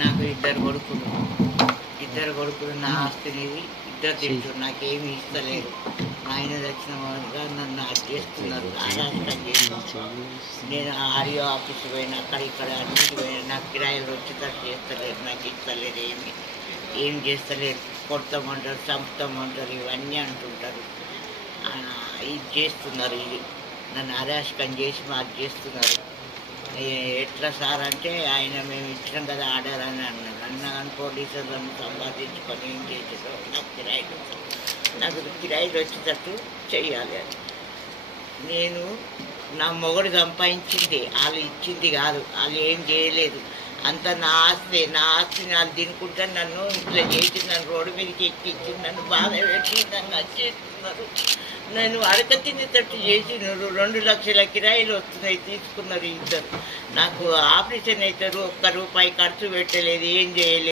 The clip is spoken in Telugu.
నాకు ఇద్దరు కొడుకులు నా ఆస్తిని ఇద్దరు తింటారు, నాకేమి ఇస్తలేరు. ఆయన దక్షిణ వాడుగా నన్ను చేస్తున్నారు, అరాచకం చేస్తున్నారు. నేను ఆడియో ఆఫీస్ పోయినా అక్కడ ఇక్కడ అన్నింటి పోయినా నాకు కిరాయిలు వచ్చేటట్టు చేస్తలేరు, నాకు ఇస్తలేరు, ఏం చేస్తలేరు. కొడతామంటారు, చంపుతామంటారు, ఇవన్నీ అంటుంటారు. ఇది చేస్తున్నారు, ఇది నన్ను అరాచకం చేసి మాకు చేస్తున్నారు. ఎట్లా సార్ అంటే ఆయన మేము ఇచ్చినాం కదా ఆర్డర్ అని అన్నారు. కానీ పోలీసులను సంపాదించుకొని ఏం చేసేదో నాకు కిరాయిలు వచ్చేటట్టు చెయ్యాలి అని. నేను నా మొగుడు సంపాదించింది, వాళ్ళు ఇచ్చింది కాదు, వాళ్ళు ఏం చేయలేదు. అంత నా ఆస్తిని వాళ్ళు తినుకుంటే నన్ను ఇట్లా చేసి నన్ను రోడ్డు మీదకి ఎక్కించి నన్ను బాధ పెట్టి నన్ను వచ్చేస్తున్నారు. నేను అడక తినేటట్టు చేసినారు. 2 లక్షల కిరాయిలు వస్తున్నాయి, తీసుకున్నారు ఇద్దరు. నాకు ఆపరేషన్ అవుతారు, ఒక్క రూపాయి ఖర్చు పెట్టలేదు, ఏం చేయలేదు.